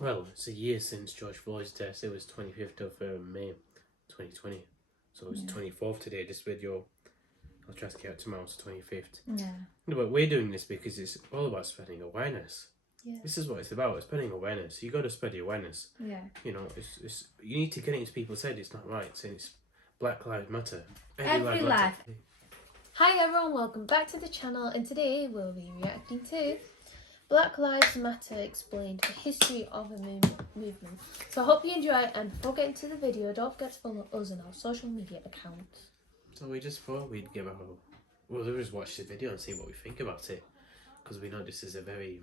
Well, it's a year since George Floyd's death. It was 25th of May 2020. So it's 24th today, this video. I'll try to get out tomorrow, it's 25th. Yeah. No, but we're doing this because it's all about spreading awareness. Yeah. This is what it's about, spreading awareness. You got to spread the awareness. Yeah. You know, it's you need to get it into people's head. It's not right. Saying it's Black Lives Matter. Every life. Matter. Hi everyone, welcome back to the channel, and today we'll be reacting to Black Lives Matter Explained, the history of a movement. So I hope you enjoy it, and before getting to the video, don't forget to follow us on our social media accounts. So we just thought we'd give our... Well, we'll just watch the video and see what we think about it. Because we know this is a very,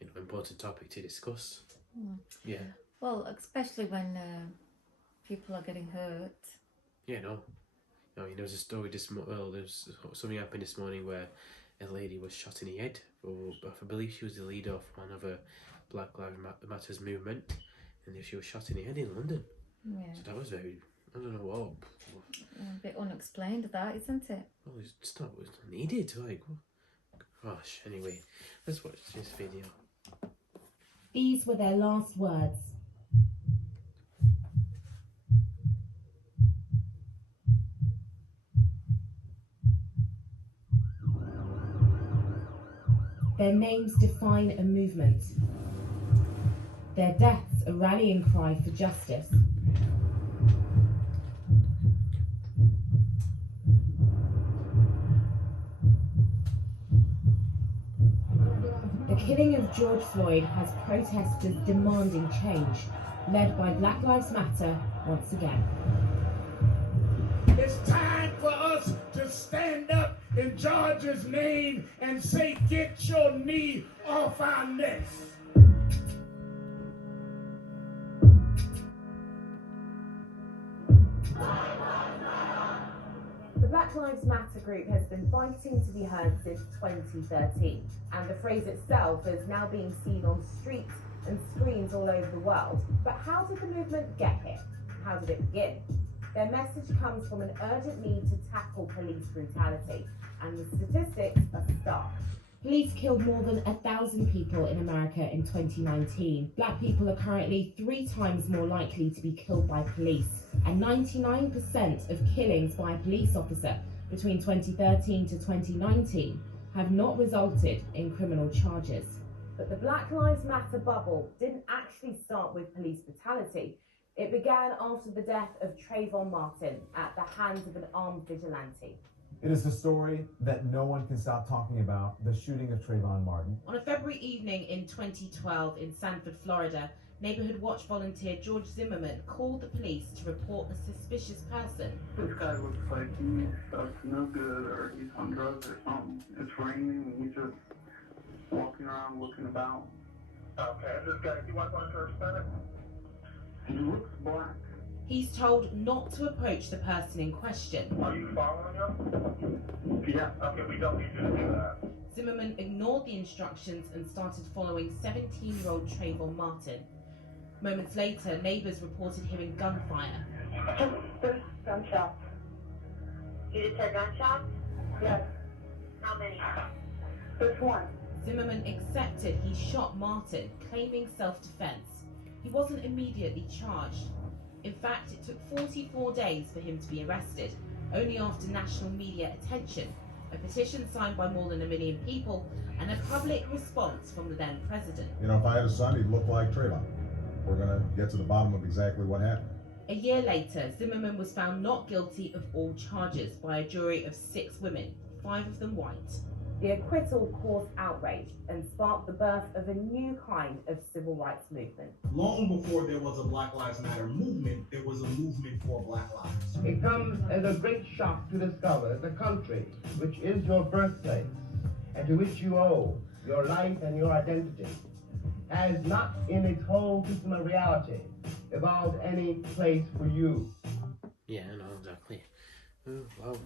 important topic to discuss. Yeah. Well, especially when people are getting hurt. Yeah, no. I mean, there was a story there's something happened this morning where a lady was shot in the head. I believe she was the leader of one of a Black Lives Matters movement, and she was shot in the head in London. Yeah. So that was very, I don't know what. A bit unexplained, that, isn't it? Well, it's not needed, like, gosh, anyway, let's watch this video. These were their last words. Their names define a movement. Their deaths a rallying cry for justice. The killing of George Floyd has protesters demanding change, led by Black Lives Matter once again. It's time for us to stand up in George's name and say, get your knee off our necks. The Black Lives Matter group has been fighting to be heard since 2013, and the phrase itself is now being seen on streets and screens all over the world. But how did the movement get here? How did it begin? Their message comes from an urgent need to tackle police brutality, and the statistics are stark. Police killed more than 1,000 people in America in 2019. Black people are currently 3 times more likely to be killed by police, and 99% of killings by a police officer between 2013 to 2019 have not resulted in criminal charges. But the Black Lives Matter bubble didn't actually start with police brutality. It began after the death of Trayvon Martin at the hands of an armed vigilante. It is the story that no one can stop talking about, the shooting of Trayvon Martin. On a February evening in 2012 in Sanford, Florida, Neighborhood Watch volunteer George Zimmerman called the police to report a suspicious person. This guy looks like he's up to no good, or he's on drugs or something. It's raining and he's just walking around looking about. Okay, this guy, he wants on to Hispanic? He looks black. He's told not to approach the person in question. Are you following him? Yeah. Okay, we don't need you to do that. Zimmerman ignored the instructions and started following 17-year-old Trayvon Martin. Moments later, neighbors reported hearing gunfire. There's gunshots. You just heard gunshots? Yes. How many? This one. Zimmerman accepted he shot Martin, claiming self-defense. He wasn't immediately charged. In fact, it took 44 days for him to be arrested, only after national media attention, a petition signed by more than 1 million people, and a public response from the then president. You know, if I had a son, he'd look like Trayvon. We're gonna get to the bottom of exactly what happened. A year later, Zimmerman was found not guilty of all charges by a jury of 6 women, 5 of them white. The acquittal caused outrage and sparked the birth of a new kind of civil rights movement. Long before there was a Black Lives Matter movement, there was a movement for Black Lives. It comes as a great shock to discover the country, which is your birthplace, and to which you owe your life and your identity, has not in its whole system of reality evolved any place for you. Yeah, I know, exactly. Oh, wow.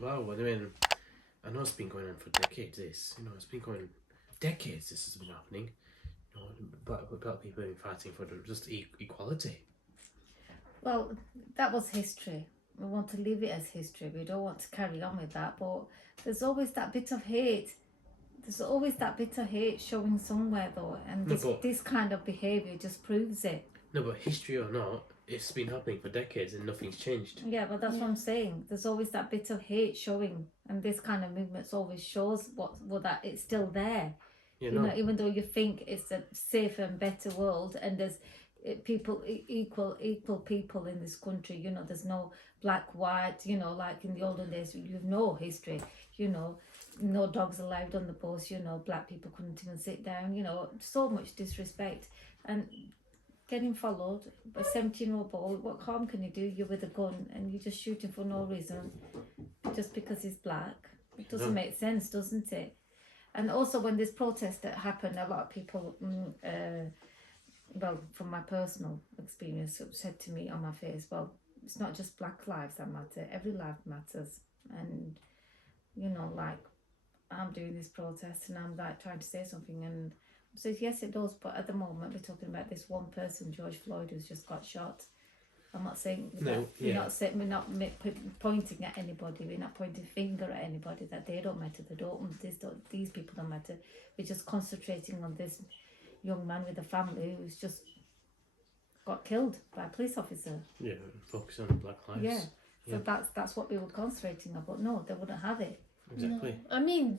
Wow, I mean, I know it's been going on for decades, this. It's been going on decades, this has been happening. Black people have been fighting for just equality. Well, that was history. We want to leave it as history. We don't want to carry on with that, but there's always that bit of hate. There's always that bit of hate showing somewhere though, and this kind of behaviour just proves it. No, but history or not, it's been happening for decades and nothing's changed. Yeah, but that's what I'm saying. There's always that bit of hate showing, and this kind of movements always shows that it's still there. You know, even though you think it's a safer and better world, and there's people equal people in this country. You know, there's no black, white. You know, like in the olden days, you've no history. You know, no dogs allowed on the bus. You know, black people couldn't even sit down. You know, so much disrespect and getting followed. A 17-year-old boy, what harm can you do? You're with a gun and you just shoot him for no reason, just because he's black. It doesn't make sense, doesn't it? And also when this protest that happened, a lot of people, well, from my personal experience, said to me on my face, well, it's not just black lives that matter, every life matters. And, you know, like, I'm doing this protest and I'm like trying to say something, and says yes it does, but at the moment we're talking about this one person, George Floyd, who's just got shot. I'm not saying we're not pointing at anybody, we're not pointing finger at anybody that they don't matter, these people don't matter. We're just concentrating on this young man with a family who's just got killed by a police officer. Yeah, focus on Black Lives. Yeah, so that's what we were concentrating on, but no, they wouldn't have it. Exactly. No. I mean,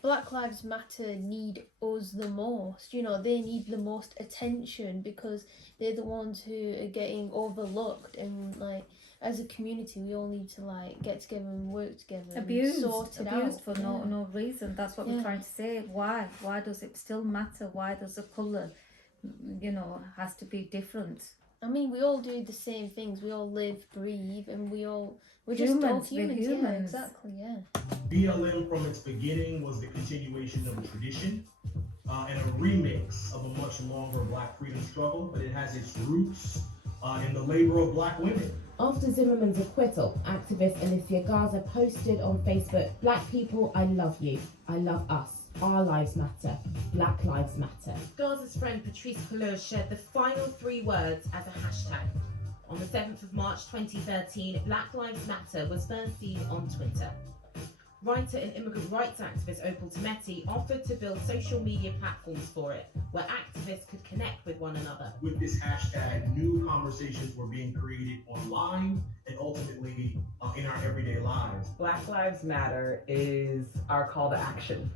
Black Lives Matter need us the most. You know, they need the most attention because they're the ones who are getting overlooked. And like, as a community, we all need to like get together and work together. Abused out for no reason. That's what we're trying to say. Why does it still matter? Why does the colour, you know, has to be different? I mean, we all do the same things. We all live, breathe, and we're just humans, all humans. humans. Yeah, exactly. Yeah. BLM from its beginning was the continuation of a tradition and a remix of a much longer Black freedom struggle, but it has its roots in the labor of Black women. After Zimmerman's acquittal, activist Alicia Garza posted on Facebook, "Black people, I love you. I love us. Our lives matter. Black lives matter." Garza's friend Patrice Couleur shared the final 3 words as a hashtag. On the 7th of March 2013, Black Lives Matter was first seen on Twitter. Writer and immigrant rights activist Opal Tometi offered to build social media platforms for it, where activists could connect with one another. With this hashtag, new conversations were being created online and ultimately in our everyday lives. Black Lives Matter is our call to action.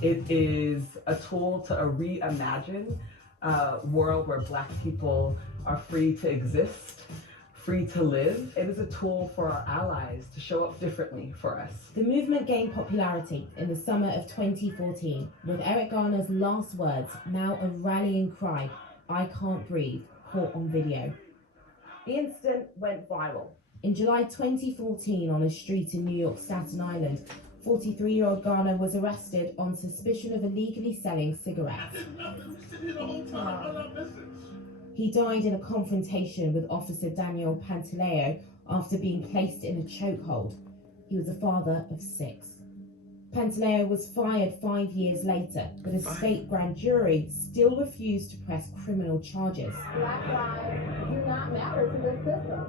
It is a tool to reimagine a world where Black people are free to exist, free to live. It is a tool for our allies to show up differently for us. The movement gained popularity in the summer of 2014, with Eric Garner's last words, now a rallying cry, "I can't breathe," caught on video. The incident went viral. In July 2014, on a street in New York's Staten Island, 43-year-old Garner was arrested on suspicion of illegally selling cigarettes. He died in a confrontation with Officer Daniel Pantaleo after being placed in a chokehold. He was a father of 6. Pantaleo was fired 5 years later, but a state grand jury still refused to press criminal charges. Black lives do not matter to this system.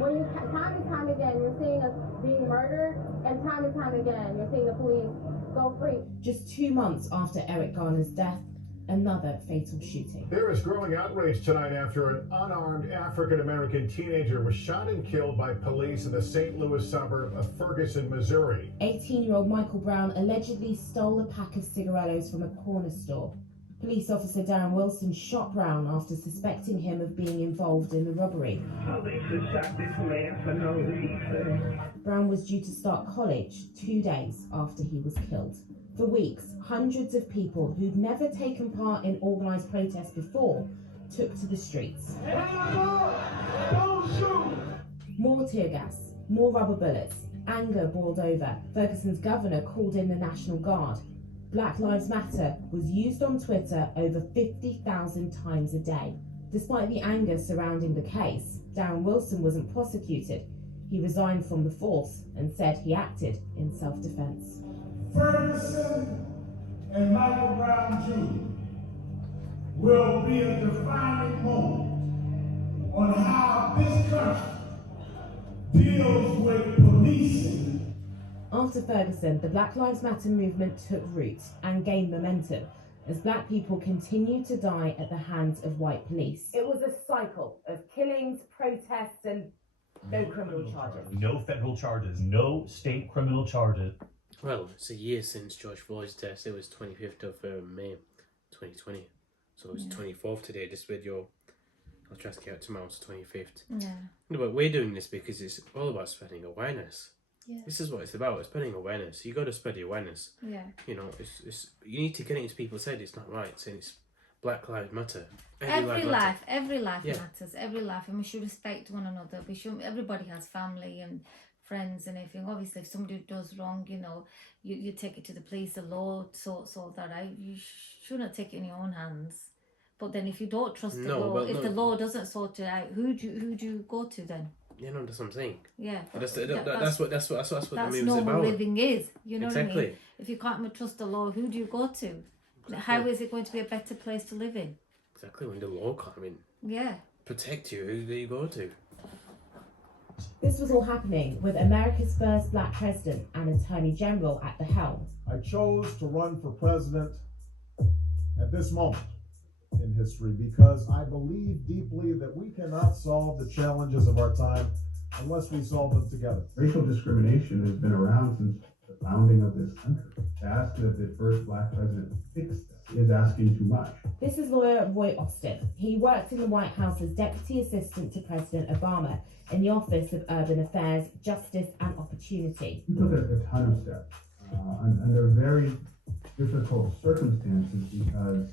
When you time and time again, you're seeing us being murdered, and time again, you're seeing the police go free. Just 2 months after Eric Garner's death, another fatal shooting. There is growing outrage tonight after an unarmed African-American teenager was shot and killed by police in the St. Louis suburb of Ferguson, Missouri. 18-year-old Michael Brown allegedly stole a pack of cigarillos from a corner store. Police officer Darren Wilson shot Brown after suspecting him of being involved in the robbery. Police shot this man for no reason. Brown was due to start college 2 days after he was killed. For weeks, hundreds of people who'd never taken part in organised protests before took to the streets. Don't shoot! More tear gas, more rubber bullets, anger boiled over. Ferguson's governor called in the National Guard. Black Lives Matter was used on Twitter over 50,000 times a day. Despite the anger surrounding the case, Darren Wilson wasn't prosecuted. He resigned from the force and said he acted in self-defense. Ferguson and Michael Brown Jr. will be a defining moment on how this country deals with policing After Ferguson, the Black Lives Matter movement took root and gained momentum as black people continued to die at the hands of white police. It was a cycle of killings, protests, and no criminal charges. No federal charges, no state criminal charges. Well, it's a year since George Floyd's death. It was 25th of May 2020. So it's 24th today. This video, I'll try to get out tomorrow, it's 25th. Yeah. No, but we're doing this because it's all about spreading awareness. Yeah. This is what it's about, spreading awareness. You got to spread the awareness. Yeah. You know, it's you need to get it into people's head. It's not right. Saying it's Black Lives Matter. Every life Yeah. matters. Every life, and we should respect one another. We should. Everybody has family and friends and everything. Obviously, if somebody does wrong, you know, you take it to the police. The law sorts that out. You shouldn't take it in your own hands. But then, if you don't trust the law, if the law doesn't sort it out, who do you go to then? Yeah, no, that's what I'm saying. Yeah, that's what the movie's normal about. living is. You know exactly. what I mean? If you can't even trust the law, who do you go to? Exactly. How is it going to be a better place to live in? Exactly, when the law can't protect you, who do you go to? This was all happening with America's first black president and attorney general at the helm. I chose to run for president at this moment in history because I believe deeply that we cannot solve the challenges of our time unless we solve them together. Racial discrimination has been around since the founding of this country. To ask that the first black president fix this is asking too much. This is lawyer Roy Austin. He worked in the White House as Deputy Assistant to President Obama in the Office of Urban Affairs, Justice and Opportunity. We took a ton of steps under very difficult circumstances because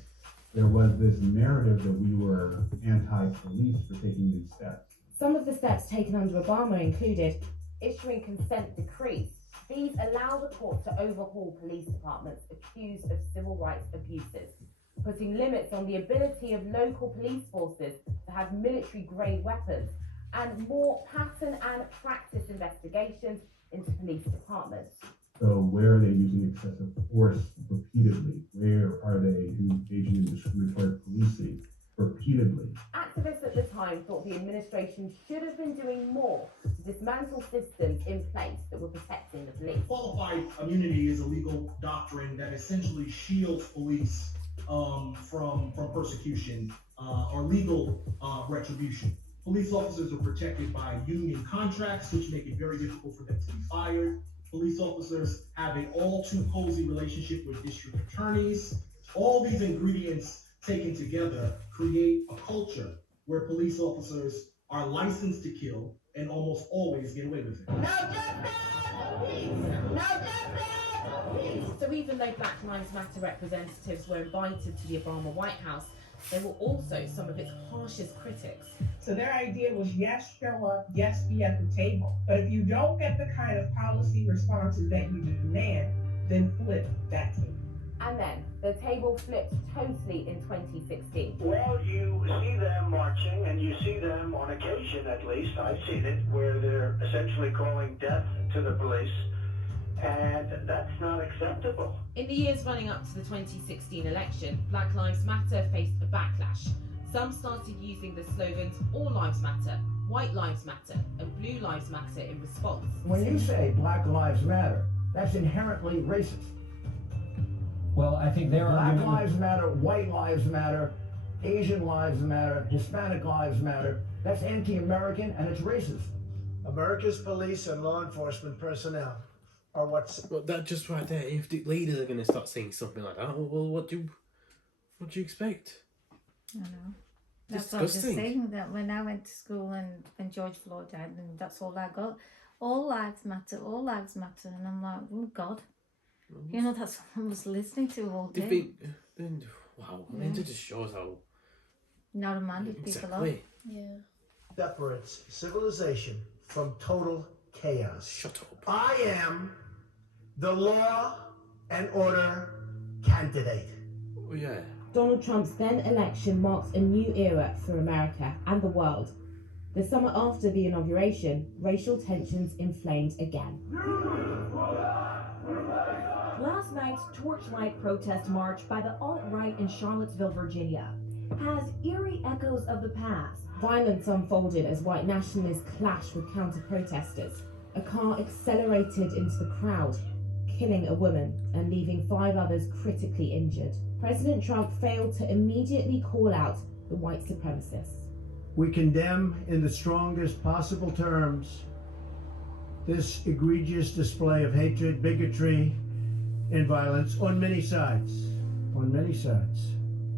there was this narrative that we were anti-police for taking these steps. Some of the steps taken under Obama included issuing consent decrees. These allow the court to overhaul police departments accused of civil rights abuses, putting limits on the ability of local police forces to have military-grade weapons, and more pattern and practice investigations into police departments. So where are they using excessive force repeatedly? Where are they engaging in discriminatory policing repeatedly? Activists at the time thought the administration should have been doing more to dismantle systems in place that were protecting the police. Qualified immunity is a legal doctrine that essentially shields police from persecution or legal retribution. Police officers are protected by union contracts, which make it very difficult for them to be fired. Police officers have an all too cozy relationship with district attorneys. All these ingredients taken together create a culture where police officers are licensed to kill and almost always get away with it. No justice! No justice! So even though Black Lives Matter representatives were invited to the Obama White House, they were also some of its harshest critics. So their idea was, yes, show up, yes, be at the table. But if you don't get the kind of policy responses that you demand, then flip that table. And then the table flipped totally in 2016. Well, you see them marching, and you see them on occasion, at least, I've seen it, where they're essentially calling death to the police, and that's not acceptable. In the years running up to the 2016 election, Black Lives Matter faced a backlash. Some started using the slogans All Lives Matter, White Lives Matter, and Blue Lives Matter in response. When you say Black Lives Matter, that's inherently racist. Well, I think there are Black Lives Matter, White Lives Matter, Asian Lives Matter, Hispanic Lives Matter. That's anti-American and it's racist. America's police and law enforcement personnel are what's... Well, that just right there, if the leaders are going to start saying something like that, well, what do you expect? I know. That's what I was just saying, that when I went to school and when George Floyd died, and that's all I got. All lives matter, all lives matter. And I'm like, oh God. You know, that's what I was listening to all day. Wow, I mean, it just shows how narrow-minded people are. Yeah. Separates civilization from total chaos. Shut up. I am the law and order candidate. Oh, yeah. Donald Trump's then election marks a new era for America and the world. The summer after the inauguration, racial tensions inflamed again. Last night's torchlight protest march by the alt-right in Charlottesville, Virginia, has eerie echoes of the past. Violence unfolded as white nationalists clashed with counter-protesters. a car accelerated into the crowd, killing a woman and leaving 5 others critically injured. President Trump failed to immediately call out the white supremacists. We condemn in the strongest possible terms this egregious display of hatred, bigotry, and violence on many sides. On many sides.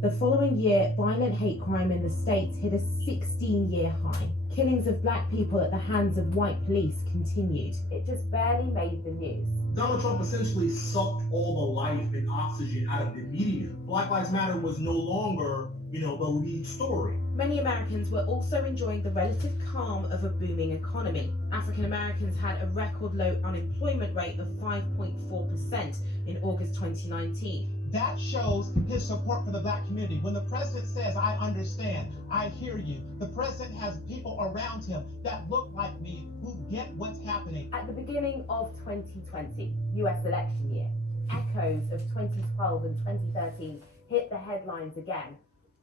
The following year, violent hate crime in the States hit a 16-year high. Killings of black people at the hands of white police continued. It just barely made the news. Donald Trump essentially sucked all the life and oxygen out of the media. Black Lives Matter was no longer, the lead story. Many Americans were also enjoying the relative calm of a booming economy. African Americans had a record low unemployment rate of 5.4% in August 2019. That shows his support for the black community. When the president says, I understand, I hear you, the president has people around him that look like me, who get what's happening. At the beginning of 2020, US election year, echoes of 2012 and 2013 hit the headlines again.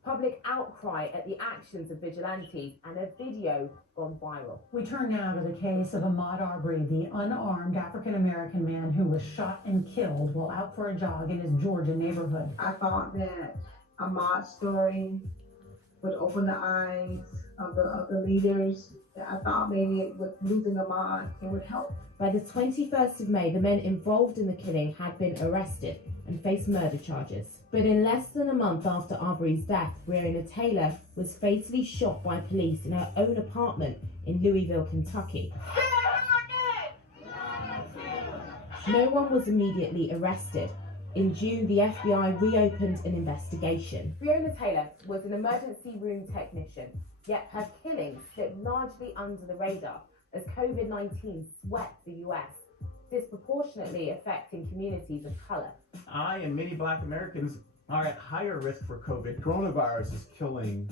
Public outcry at the actions of vigilantes and a video gone viral. We turn now to the case of Ahmaud Arbery, the unarmed African-American man who was shot and killed while out for a jog in his Georgia neighborhood. I thought that Ahmaud's story would open the eyes of the leaders. I thought maybe with losing Ahmaud, it would help. By the 21st of May, the men involved in the killing had been arrested and faced murder charges. But in less than a month after Arbery's death, Breonna Taylor was fatally shot by police in her own apartment in Louisville, Kentucky. No one was immediately arrested. In June, the FBI reopened an investigation. Breonna Taylor was an emergency room technician, yet her killing slipped largely under the radar as COVID-19 swept the US, disproportionately affecting communities of color. I and many Black Americans are at higher risk for COVID. Coronavirus is killing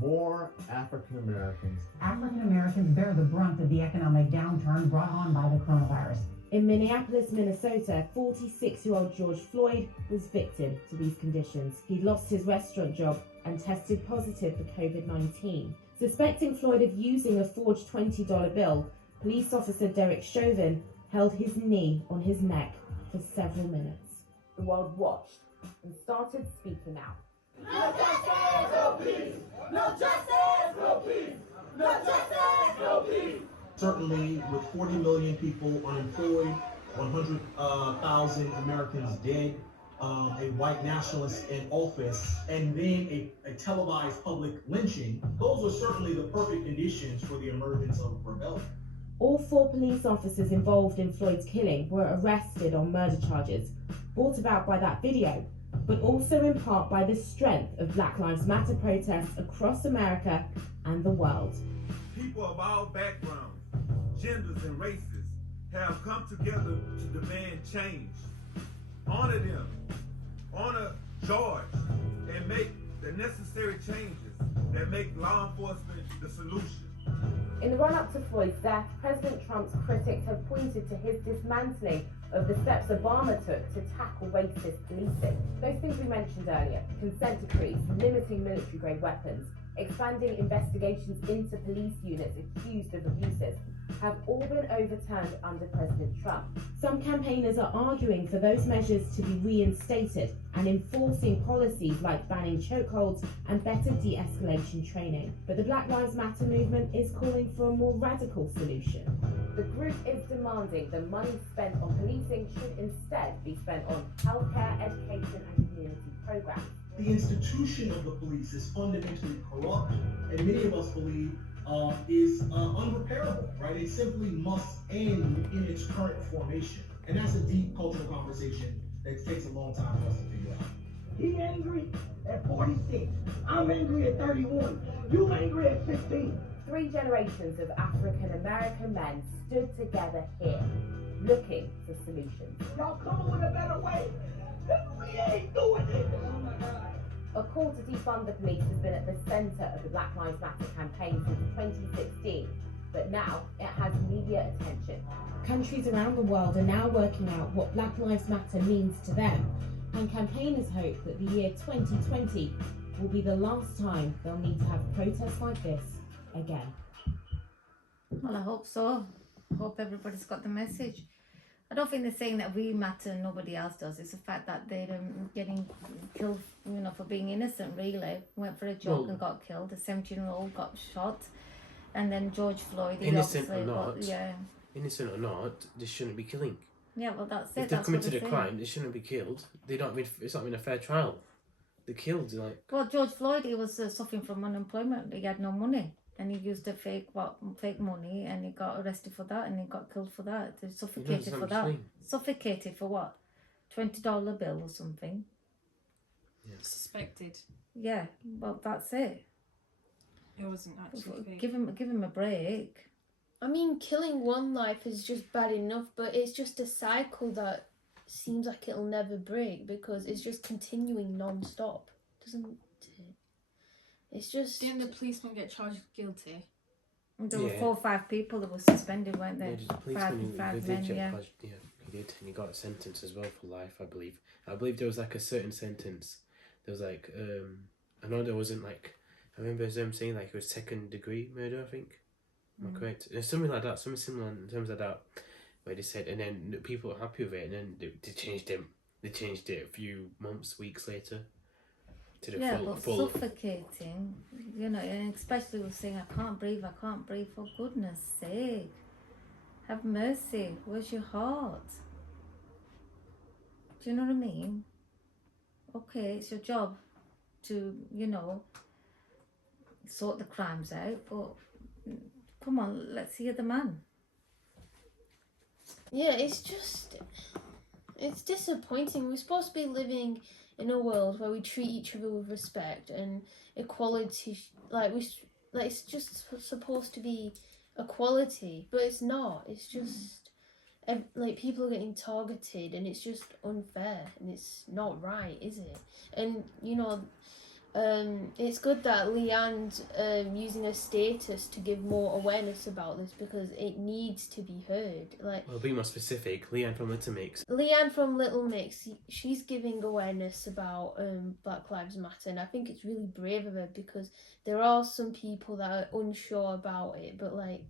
more African Americans. African Americans bear the brunt of the economic downturn brought on by the coronavirus. In Minneapolis, Minnesota, 46-year-old George Floyd was victim to these conditions. He lost his restaurant job and tested positive for COVID-19. Suspecting Floyd of using a forged $20 bill, police officer Derek Chauvin held his knee on his neck for several minutes. The world watched and started speaking out. No justice, no peace! No justice, no peace! No justice, no peace! Certainly, with 40 million people unemployed, 100,000 Americans dead, a white nationalist in office, and then a televised public lynching, those are certainly the perfect conditions for the emergence of rebellion. All 4 police officers involved in Floyd's killing were arrested on murder charges, brought about by that video, but also in part by the strength of Black Lives Matter protests across America and the world. People of all backgrounds, genders, and races have come together to demand change. Honor them, honor George, and make the necessary changes that make law enforcement the solution. In the run-up to Floyd's death, President Trump's critics have pointed to his dismantling of the steps Obama took to tackle racist policing. Those things we mentioned earlier, consent decrees, limiting military-grade weapons, expanding investigations into police units accused of abuses, have all been overturned under President Trump. Some campaigners are arguing for those measures to be reinstated and enforcing policies like banning chokeholds and better de-escalation training. But the Black Lives Matter movement is calling for a more radical solution. The group is demanding the money spent on policing should instead be spent on healthcare, education and community programs. The institution of the police is fundamentally corrupt, and many of us believe is unrepairable, right? It simply must end in its current formation. And that's a deep cultural conversation that takes a long time for us to figure out. He angry at 46. I'm angry at 31. You angry at 16. 3 generations of African American men stood together here, looking for solutions. Y'all come up with a better way. We ain't doing it. A call to defund the police has been at the centre of the Black Lives Matter campaign since 2016, but now it has media attention. Countries around the world are now working out what Black Lives Matter means to them, and campaigners hope that the year 2020 will be the last time they'll need to have protests like this again. Well, I hope so. hope everybody's got the message. I don't think they're saying that we matter and nobody else does. It's the fact that they're getting killed, you know, for being innocent, really. Went for a jog and got killed. A 17-year-old got shot. And then George Floyd, innocent or not, innocent or not, they shouldn't be killing. Yeah, well, that's it. If they've committed a crime, they shouldn't be killed. They don't. It's not been a fair trial. They're killed. Like. Well, George Floyd, he was suffering from unemployment. He had no money, and he used a fake money, and he got arrested for that, and he got killed for that. They suffocated for that. Suffocated for what? $20 bill or something. Yeah. Suspected. Yeah. Well, that's it. It wasn't actually fake. Give him a break. I mean, killing one life is just bad enough, but it's just a cycle that seems like it'll never break because it's just continuing non-stop, doesn't it? It's just... Didn't the policeman get charged guilty? There were 4 or 5 people that were suspended, weren't there? Yeah, the policeman, five men, he yeah. He did, and he got a sentence as well for life, I believe. I believe there was like a certain sentence. There was like, I know there wasn't like, I remember them saying like it was 2nd degree murder, I think. Am I correct? There's something like that, something similar in terms of that, where they said, and then people were happy with it, and then they changed it. They changed it a few months, weeks later, to the full. Suffocating, you know, and especially with saying, I can't breathe. For goodness sake, have mercy. Where's your heart? Do you know what I mean? Okay, it's your job to, you know, sort the crimes out, but come on, let's hear the man. Yeah, it's disappointing. We're supposed to be living in a world where we treat each other with respect and equality. It's just supposed to be equality, but it's not. It's just like people are getting targeted, and it's just unfair, and it's not right, is it? And you know, it's good that Leanne's using her status to give more awareness about this because it needs to be heard. Like, well, be more specific. Leanne from Little Mix. Leanne from Little Mix, she's giving awareness about Black Lives Matter, and I think it's really brave of her because there are some people that are unsure about it. But like,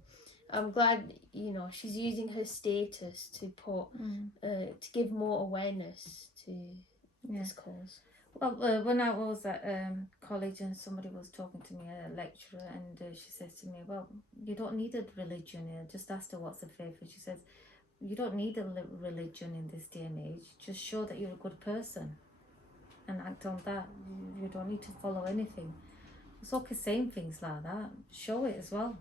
I'm glad, you know, she's using her status to put to give more awareness to this cause. Well, when I was at college and somebody was talking to me, a lecturer, and she says to me, well, you don't need a religion. I just asked her what's the faith, and she says, you don't need a religion in this day and age. Just show that you're a good person and act on that. You don't need to follow anything. It's okay saying things like that. Show it as well.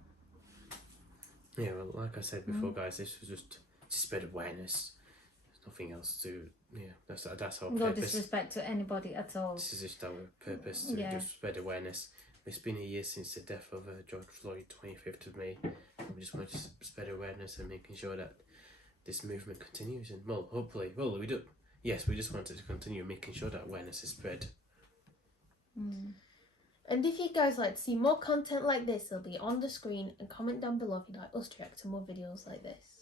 Yeah, well, like I said before, guys, this was just to spread awareness. There's nothing else to... Yeah, that's our purpose. No disrespect to anybody at all. This is just our purpose, to just spread awareness. It's been a year since the death of George Floyd, 25th of May. And we just want to spread awareness and making sure that this movement continues. And, well, hopefully, we do. Yes, we just wanted to continue making sure that awareness is spread. And if you guys like to see more content like this, it'll be on the screen, and comment down below if you'd like us to react to more videos like this.